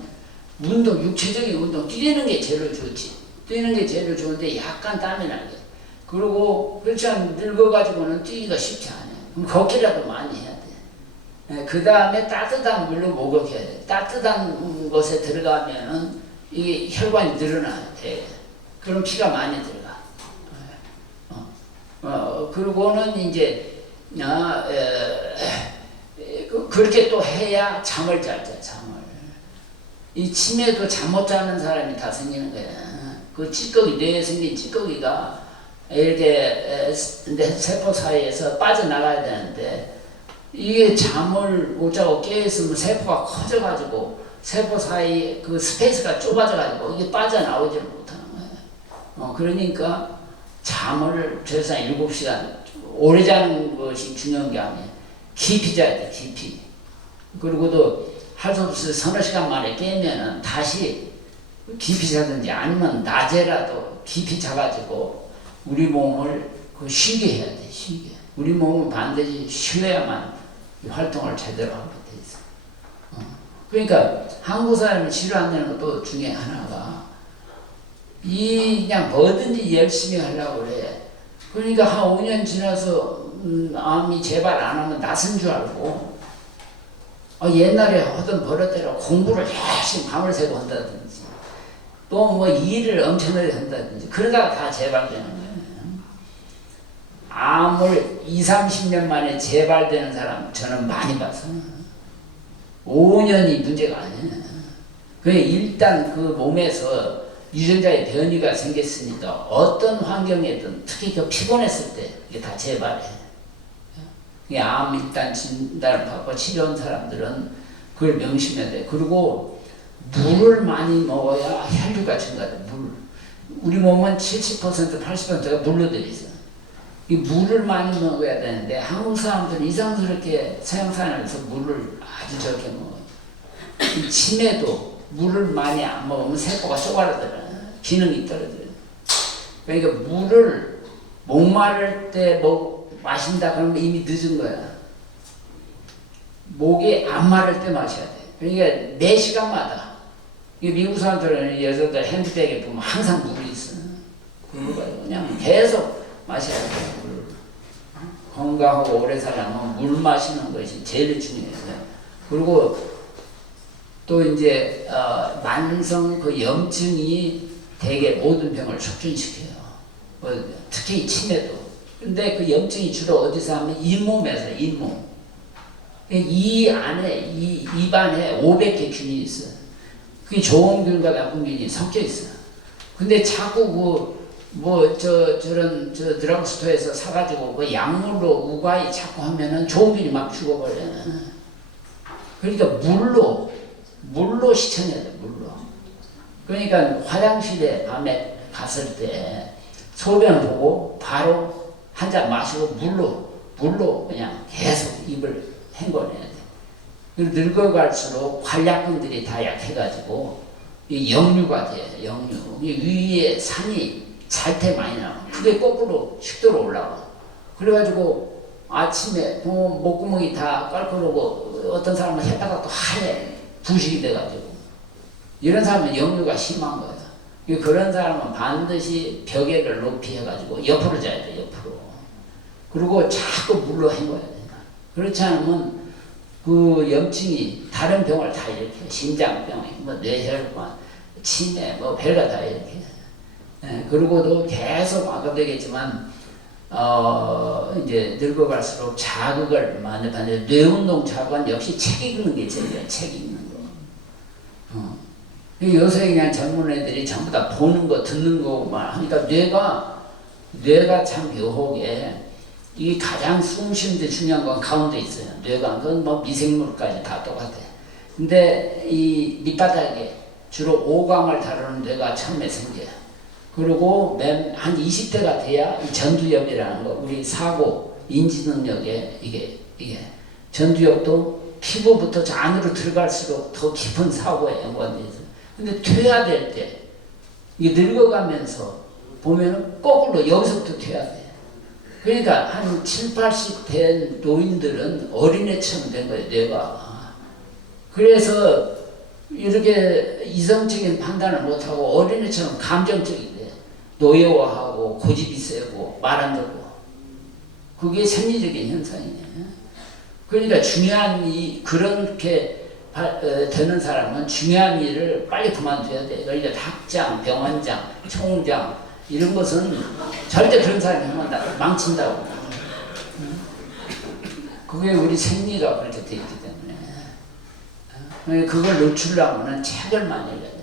운동, 육체적인 운동, 뛰는 게 제일 좋지. 뛰는 게 제일 좋은데 약간 땀이 나게. 그리고 그렇지 않으면 늙어가지고는 뛰기가 쉽지 않아요. 그럼 걷기라도 많이 해야 돼. 그 다음에 따뜻한 물로 목욕해야 돼. 따뜻한 곳에 들어가면은 이게 혈관이 늘어나야 돼. 그럼 피가 많이 들어가. 그리고는 이제 그렇게 또 해야 잠을 잘 자. 잠을. 이 치매도 잠 못 자는 사람이 다 생기는 거야. 그 찌꺼기, 뇌에 생긴 찌꺼기가 이렇게 세포 사이에서 빠져나가야 되는데 이게 잠을 못 자고 깨있으면 세포가 커져가지고 세포 사이 그 스페이스가 좁아져가지고 이게 빠져나오지 못하는 거예요. 그러니까 잠을 최소한 7시간 오래 자는 것이 중요한 게 아니에요. 깊이 자야 돼, 깊이. 그리고도 할 수 없이 서너 시간 만에 깨면은 다시 깊이 자든지 아니면 낮에라도 깊이 자가지고 우리 몸을 쉬게 해야 돼, 쉬게. 우리 몸은 반드시 쉬어야만 활동을 제대로 하게 돼 있어. 그러니까 한국 사람이 치료한다는 것도 중에 하나가 그냥 뭐든지 열심히 하려고 그래. 그러니까 한 5년 지나서 암이 재발 안 하면 낯은 줄 알고 옛날에 하던 버릇대로 공부를 열심히 밤을 새고 한다든지 또 뭐 일을 엄청나게 한다든지 그러다가 다 재발되는 거예요. 암을 20-30년 만에 재발되는 사람 저는 많이 봤어요. 5년이 문제가 아니에요. 일단 그 몸에서 유전자의 변이가 생겼으니까 어떤 환경에든 특히 그 피곤했을 때 이게 다 재발해. 암 일단 진단을 받고 치료한 사람들은 그걸 명심해야 돼. 그리고 물을 많이 먹어야 혈류가 증가돼. 물. 우리 몸은 70% 80%가 물로 되어 있어. 이 물을 많이 먹어야 되는데 한국 사람들은 이상스럽게 서양 사람에서 물을 아주 적게 먹어요. 이 치매도 물을 많이 안 먹으면 세포가 쪼그라들어요. 기능이 떨어져요. 그러니까 물을 목마를 때 마신다 그러면 이미 늦은 거야. 목이 안 마를 때 마셔야 돼. 그러니까 매 시간마다 미국 사람들은 여자들 핸드백에 보면 항상 물이 있어. 그냥 계속 마셔야 돼. 물. 건강하고 오래 살려면 물 마시는 것이 제일 중요해요. 그리고 또 이제 만성 그 염증이 대개 모든 병을 촉진시켜요. 특히 치매도. 근데 그 염증이 주로 어디서 하면 잇몸에서 잇몸. 이 안에 입 안에 500개 균이 있어. 그게 좋은 균과 나쁜 균이 섞여 있어. 근데 자꾸 저런 드럭스토어에서 사가지고 그 약물로 우가이 자꾸 하면은 좋은 균이 막 죽어버려. 그러니까 물로 시청해야 돼, 물로. 그러니까 화장실에 밤에 갔을 때 소변 보고 바로 한 잔 마시고 물로 그냥 계속 입을 헹궈내야 돼. 늙어갈수록 관략근들이 다 약해가지고 이 역류가 돼, 역류. 위에 산이 잘 때 많이 나와. 그게 거꾸로 식도로 올라와. 그래가지고 아침에 목구멍이 다 깔끔하고 어떤 사람은 햇바닥도 하얘. 부식이 돼가지고. 이런 사람은 역류가 심한 거야. 그런 사람은 반드시 벽에를 높이 해가지고 옆으로 자야 돼, 옆으로. 그리고 자꾸 물로 헹궈야 된다. 그렇지 않으면 그 염증이 다른 병을 다 일으켜. 심장병, 뇌혈관, 치매, 별거 다 일으켜. 그리고도 계속 아까도 얘기했지만, 이제 늙어갈수록 자극을 많이 받는데, 뇌운동 자극은 역시 책 읽는 게 제일이야, 책 읽는 거. 요새 그냥 젊은 애들이 전부 다 보는 거, 듣는 거만 하니까 뇌가 참 묘하게 이게 가장 숨 쉬는데 중요한 건 가운데 있어요. 뇌가 그건 미생물까지 다 똑같아. 근데 이 밑바닥에 주로 오강을 다루는 데가 처음에 생겨요. 그리고 한 20대가 돼야 이 전두엽이라는 거, 우리 사고, 인지 능력에 이게 전두엽도 피부부터 저 안으로 들어갈수록 더 깊은 사고에 연관되어 있어요. 근데 퇴화될 때, 이게 늙어가면서 보면은 거꾸로 여기서부터 퇴화돼요. 그러니까 한 7, 80 된 노인들은 어린애처럼 된 거예요, 뇌가. 그래서 이렇게 이성적인 판단을 못하고 어린애처럼 감정적이 돼. 노예화하고 고집이 세고 말 안 듣고. 그게 생리적인 현상이에요. 그러니까 중요한 그렇게 되는 사람은 중요한 일을 빨리 그만둬야 돼. 그러니까 학장, 병원장, 총장 이런 것은 절대 그런 사람이 하면 망친다고. 그게 우리 생리가 그렇게 돼 있기 때문에. 그걸 늦추려면 책을 많이 읽어야 돼.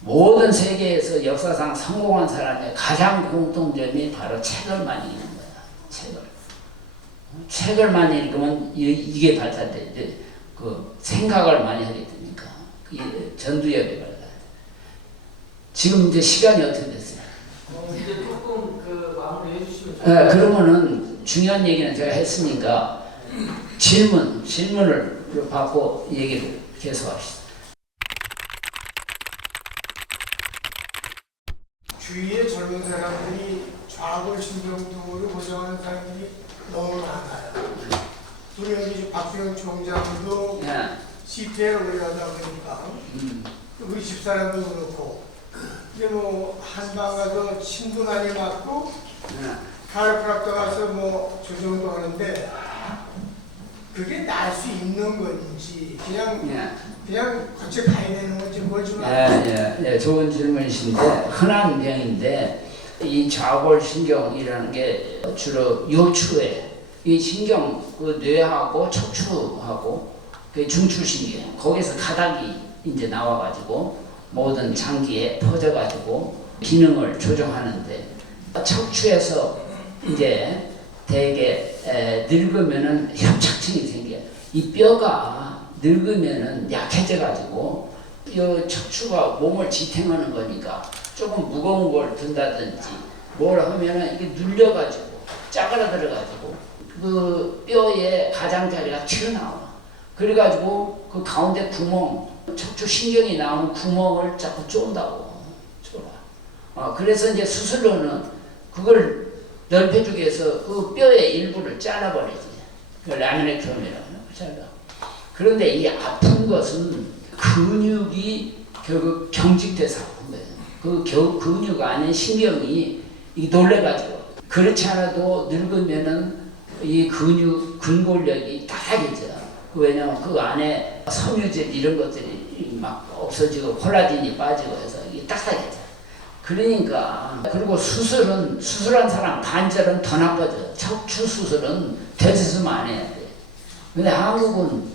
모든 세계에서 역사상 성공한 사람의 가장 공통점이 바로 책을 많이 읽는 거야. 책을 많이 읽으면 이게 발달돼. 그 생각을 많이 하게 되니까. 전두엽이 발달. 지금 이제 시간이 어떻게 됐어요? 이제 조금 마무리해 주시면 좋겠어요. 그러면은 중요한 얘기는 제가 했으니까 질문을 받고 얘기를 계속합시다. 주위의 젊은 사람들이 좌골신경통으로 고생하는 사람들이 너무 많아요. 우리 여기 박병현 총장도 CPL 오래 하다 보니까 우리 집사람도 그렇고, 근데 뭐 한방 가서 침도 많이 맞고 카이로프락터 가서 뭐 조정도 하는데 그게 날 수 있는 건지 그냥 거쳐 가야 되는 건지 뭘 좀 좋은 질문이신데, 흔한 병인데 이 좌골신경이라는 게 주로 요추에 이 신경 그 뇌하고 척추하고 그 중추신경 거기서 가닥이 이제 나와가지고 모든 장기에 퍼져가지고 기능을 조정하는데, 척추에서 이제 대개 늙으면은 협착증이 생겨요. 이 뼈가 늙으면은 약해져가지고 이 척추가 몸을 지탱하는 거니까 조금 무거운 걸 든다든지 뭘 하면은 이게 눌려가지고 짜그라들어가지고 그 뼈의 가장자리가 튀어나와. 그래가지고 그 가운데 구멍, 척추 신경이 나오는 구멍을 자꾸 쫀다고. 그래서 이제 수술로는 그걸 넓혀주기 위해서 그 뼈의 일부를 잘라버리지. 그 라미넥tom이라고 잘라. 그런데 이 아픈 것은 근육이 결국 경직돼서 아픈 거예요. 그 근육 안에 신경이 놀래가지고. 그렇지 않아도 늙으면은 이 근골력이 딱딱해져. 왜냐면 그 안에 섬유질 이런 것들이 막 없어지고 콜라겐이 빠지고 해서 이게 딱딱해져. 그러니까, 그리고 수술한 사람 반절은 더 나빠져. 척추 수술은 대수술만 안 해야 돼. 근데 한국은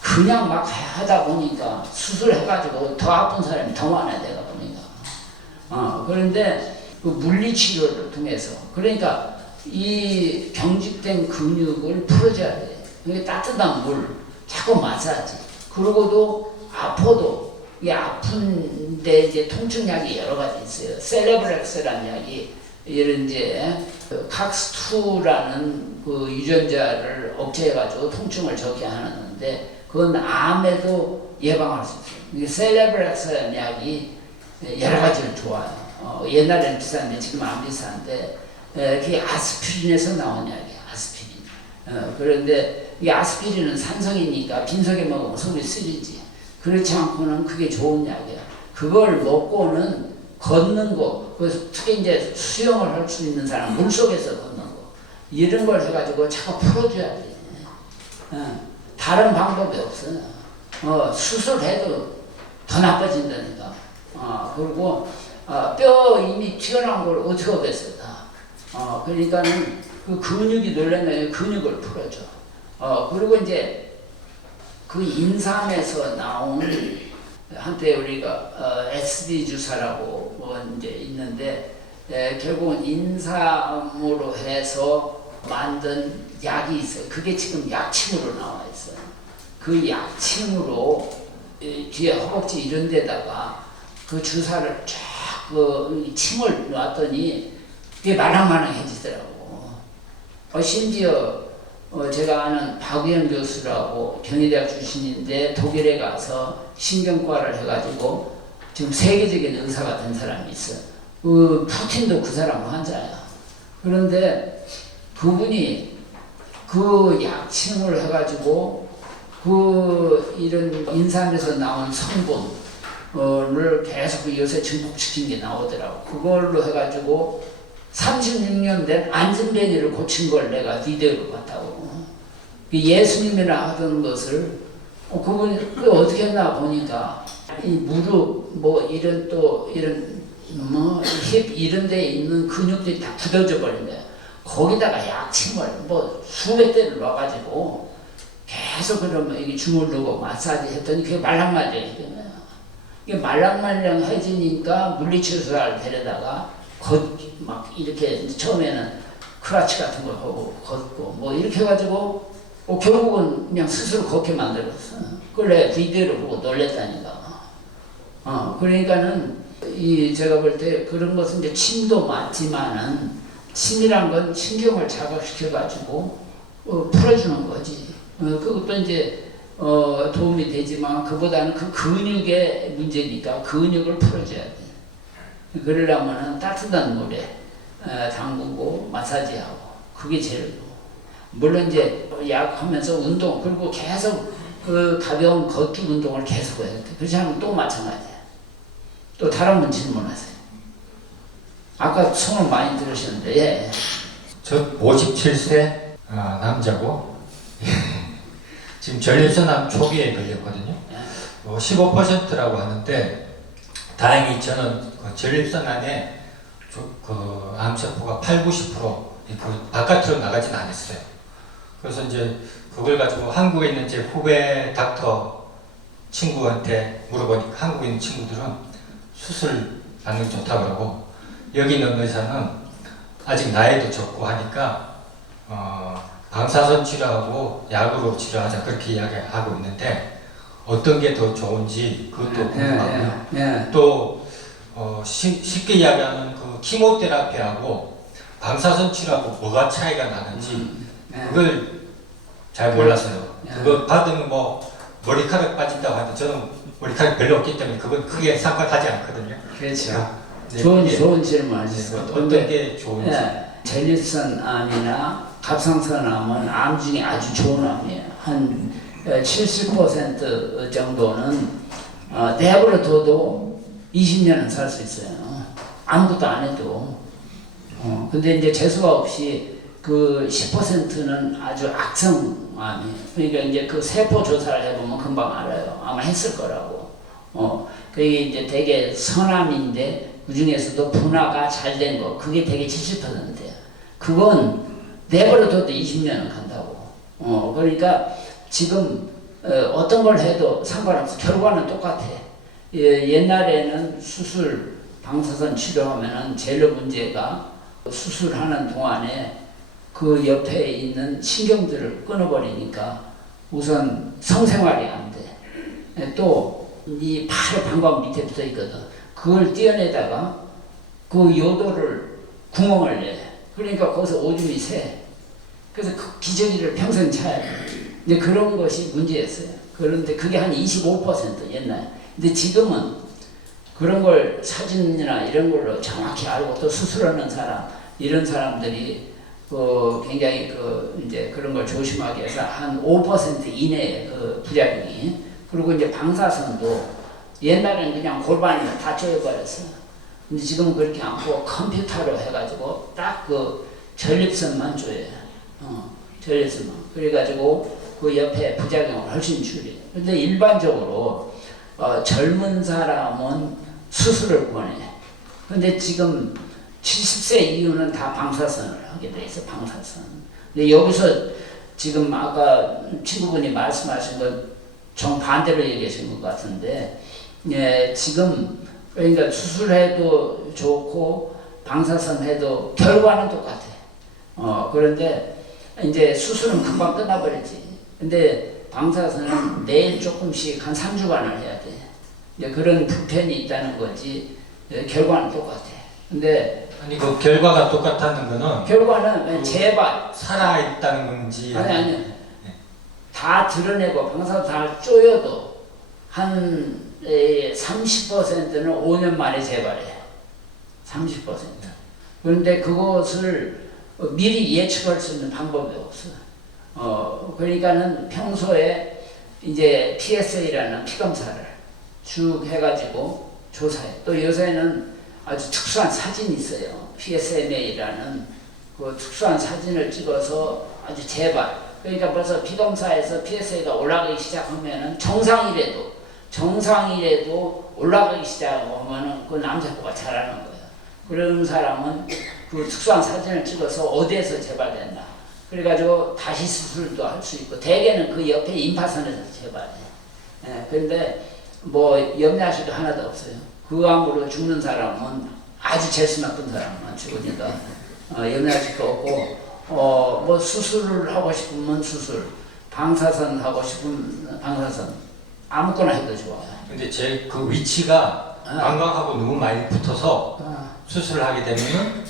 그냥 막 하다 보니까 수술해가지고 더 아픈 사람이 더 많아야 내가 보니까. 그런데 그 물리치료를 통해서, 그러니까 이 경직된 근육을 풀어줘야 돼. 이게 따뜻한 물, 자꾸 마사지. 그러고도 아파도 이 아픈데 이제 통증약이 여러 가지 있어요. 셀레브렉스라는 약이 이런 이제 칵스2라는 그 유전자를 억제해가지고 통증을 적게 하는데, 그건 암에도 예방할 수 있어요. 이 셀레브렉스라는 약이 여러 가지로 좋아요. 옛날에는 비싼데 지금 안 비싼데, 그게 아스피린에서 나온 약이에요. 아스피린. 그런데 이 아스피린은 산성이니까 빈속에 먹으면 속이 쓰리지. 그렇지 않고는 그게 좋은 약이야. 그걸 먹고는 걷는 거, 특히 이제 수영을 할 수 있는 사람, 물속에서 걷는 거, 이런 걸 해가지고 자꾸 풀어줘야 돼. 다른 방법이 없어. 수술해도 더 나빠진다니까. 그리고 뼈 이미 튀어나온 걸 어떻게 하겠어, 다. 그러니까는 그 근육이 놀라면 근육을 풀어줘. 그리고 이제 그 인삼에서 나온, 한때 우리가 SD 주사라고 이제 있는데, 결국은 인삼으로 해서 만든 약이 있어요. 그게 지금 약침으로 나와 있어요. 그 약침으로 뒤에 허벅지 이런 데다가 그 주사를 쫙그 침을 놨더니 그게 말랑말랑해지더라고. 심지어 제가 아는 박우영 교수라고 경희대학 출신인데 독일에 가서 신경과를 해가지고 지금 세계적인 의사가 된 사람이 있어. 푸틴도 그 사람 환자야. 그런데 그분이 그 약침을 해가지고 이런 인삼에서 나온 성분을 계속 요새 증폭시킨 게 나오더라고. 그걸로 해가지고 36년 된 안진뱅이를 고친 걸 내가 비디오로 봤다고. 예수님이나 하던 것을 그분이 어떻게 했나 보니까 이 무릎 이런 힙 이런 데에 있는 근육들이 다 굳어져 버린대. 거기다가 약침을 수백 대를 놔가지고 계속 그러면 이게 주물르고 마사지 했더니 그게 말랑말랑해지는 거야. 이게 말랑말랑해지니까 물리치료사를 데려다가 막 이렇게 처음에는 크라치 같은 거 하고 걷고 이렇게 해가지고 결국은 그냥 스스로 걷게 만들었어. 그래 비디오를 보고 놀랬다니까. 그러니까는 제가 볼 때 그런 것은 이제 침도 맞지만은 침이란 건 신경을 자극시켜가지고 풀어주는 거지. 그것도 이제 도움이 되지만 그보다는 그 근육의 문제니까 근육을 풀어줘야 돼. 그러려면은 따뜻한 물에 담그고 마사지하고 그게 제일 좋고. 물론 이제 약하면서 운동 그리고 계속 그 가벼운 걷기 운동을 계속 해야 돼. 그렇지 않으면 또 마찬가지야. 또 다른 분 질문하세요. 아까 손을 많이 들으셨는데 예. 저 57세 남자고 지금 전립선암 초기에 걸렸거든요. 15%라고 하는데 다행히 저는 그 전립선암에 그 암세포가 80~90% 그 바깥으로 나가진 않았어요. 그래서 이제 그걸 가지고 한국에 있는 제 후배 닥터 친구한테 물어보니까 한국에 있는 친구들은 수술 반응이 좋다고 그러고 여기 있는 의사는 아직 나이도 적고 하니까 방사선 치료하고 약으로 치료하자 그렇게 이야기하고 있는데 어떤 게 더 좋은지 그것도 궁금하고요. 또 쉽게 이야기하면 그 키모테라피하고 방사선 치료하고 뭐가 차이가 나는지 그걸 잘 몰라서요. 그거 받으면 머리카락 빠진다고 하는데 저는 머리카락 별로 없기 때문에 그건 크게 상관하지 않거든요. 그렇죠. 네, 좋은 질문 하셨어요. 어떤 게 좋은지. 전립선암이나 갑상선암은 암 중에 아주 좋은 암이에요. 한 70% 정도는 내버려둬도 20년은 살 수 있어요. 아무것도 안 해도. 근데 이제 재수가 없이 그 10%는 아주 악성암이에요. 그러니까 이제 그 세포 조사를 해보면 금방 알아요. 아마 했을 거라고. 그게 이제 되게 선암인데 그 중에서도 분화가 잘 된 거, 그게 되게 70%예요. 그건 내버려둬도 20년은 간다고. 그러니까 지금 어떤 걸 해도 상관없어. 결과는 똑같아. 옛날에는 수술, 방사선 치료하면은 제일 문제가 수술하는 동안에 그 옆에 있는 신경들을 끊어버리니까 우선 성생활이 안 돼. 또 이 팔의 방광 밑에 붙어 있거든. 그걸 떼어내다가 그 요도를 구멍을 내. 그러니까 거기서 오줌이 새. 그래서 그 기저귀를 평생 차야 돼. 근데 그런 것이 문제였어요. 그런데 그게 한 25% 옛날에. 근데 지금은 그런 걸 사진이나 이런 걸로 정확히 알고 또 수술하는 사람, 이런 사람들이 굉장히 이제 그런 걸 조심하게 해서 한 5% 이내에 그 부작용이. 그리고 이제 방사선도 옛날에는 그냥 골반이 다 쪼여버렸어. 근데 지금은 그렇게 않고 컴퓨터로 해가지고 딱 그 전립선만 쪼여요. 전립선만. 그래가지고 그 옆에 부작용을 훨씬 줄여요. 근데 일반적으로 젊은 사람은 수술을 권해. 근데 지금 70세 이후는 다 방사선을 하게 돼 있어, 방사선. 근데 여기서 지금 아까 친구분이 말씀하신 건 정반대로 얘기하신 것 같은데, 예, 지금 그러니까 수술해도 좋고 방사선 해도 결과는 똑같아. 그런데 이제 수술은 금방 끝나버리지. 근데 방사선은 매일 조금씩 한 3주간을 해야 돼. 이제 그런 불편이 있다는 거지 결과는 똑같아. 근데 아니 그 결과가 똑같다는 거는 결과는 제발 살아 있다는 건지 아니 다 드러내고 방사선 다 쪼여도 한 30%는 5년 만에 재발해. 30%. 그런데 그것을 미리 예측할 수 있는 방법이 없어. 그러니까는 평소에 이제 PSA라는 피검사를 쭉 해가지고 조사해. 또 요새는 아주 특수한 사진이 있어요. PSMA라는 그 특수한 사진을 찍어서 아주 재발. 그러니까 벌써 피검사에서 PSA가 올라가기 시작하면은 정상이라도 올라가기 시작하면은 그 남자코가 잘하는 거예요. 그런 사람은 그 특수한 사진을 찍어서 어디에서 재발됐나. 그래가지고 다시 수술도 할 수 있고, 대개는 그 옆에 임파선에서 재발해. 근데 뭐 염려하실 거 하나도 없어요. 그 암으로 죽는 사람은 아주 재수 나쁜 사람만 죽으니까 염려하실 거 없고, 뭐 수술을 하고 싶으면 수술, 방사선 하고 싶으면 방사선, 아무거나 해도 좋아요. 근데 제 그 위치가 망각하고 너무 많이 붙어서 수술을 하게 되면은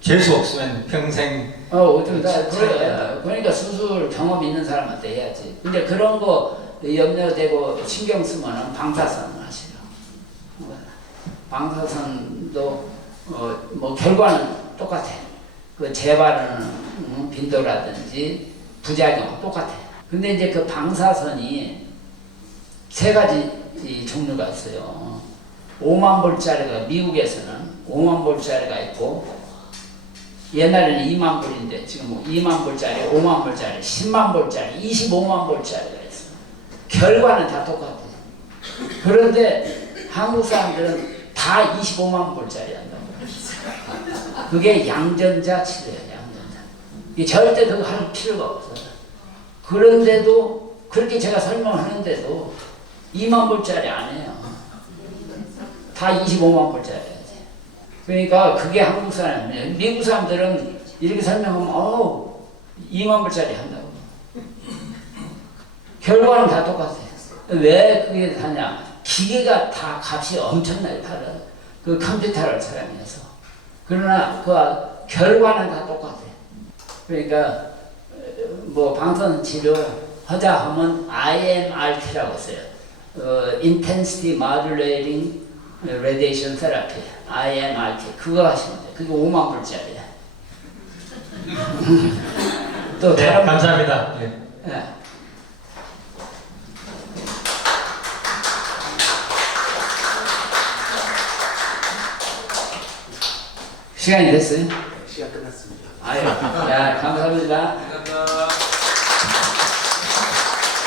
재수 없으면 평생 어좀 다 그래. 그러니까 수술 경험 있는 사람한테 해야지. 근데 그런 거 염려되고 신경 쓰면은 방사선 하시라. 방사선도 뭐 결과는 똑같아. 그 재발하는 빈도라든지 부작용 똑같아. 근데 이제 그 방사선이 세 가지 종류가 있어요. 5만 볼짜리가 미국에서는 5만 볼짜리가 있고, 옛날에는 2만 볼인데 지금 2만 볼짜리, 5만 볼짜리, 10만 볼짜리, 25만 볼짜리가 있어. 결과는 다 똑같아. 그런데 한국 사람들은 다 25만 볼짜리 한다고. 그게 양전자 치료예요. 양전자. 이게 절대 그거 할 필요가 없어요. 그런데도 그렇게 제가 설명하는데도 2만 볼짜리 안 해요. 다 25만 볼짜리야지. 그러니까 그게 한국 사람이에요. 미국 사람들은 이렇게 설명하면 2만 볼짜리 한다고. 결과는 다 똑같아요. 왜 그게 다냐? 기계가 다 값이 엄청나게 달라요. 그 컴퓨터를 사용해서. 그러나 그 결과는 다 똑같아요. 그러니까 뭐 방사선 치료 하자 하면 IMRT라고 써요. Intensity Modulating Radiation Therapy, IMRT. 그거 하시면 돼요. 그게 5만 불짜리야. 또 네, 다른 감사합니다. 네. 예. 시간이 됐어요? 시간 끝났습니다. 아유, 야, 감사합니다.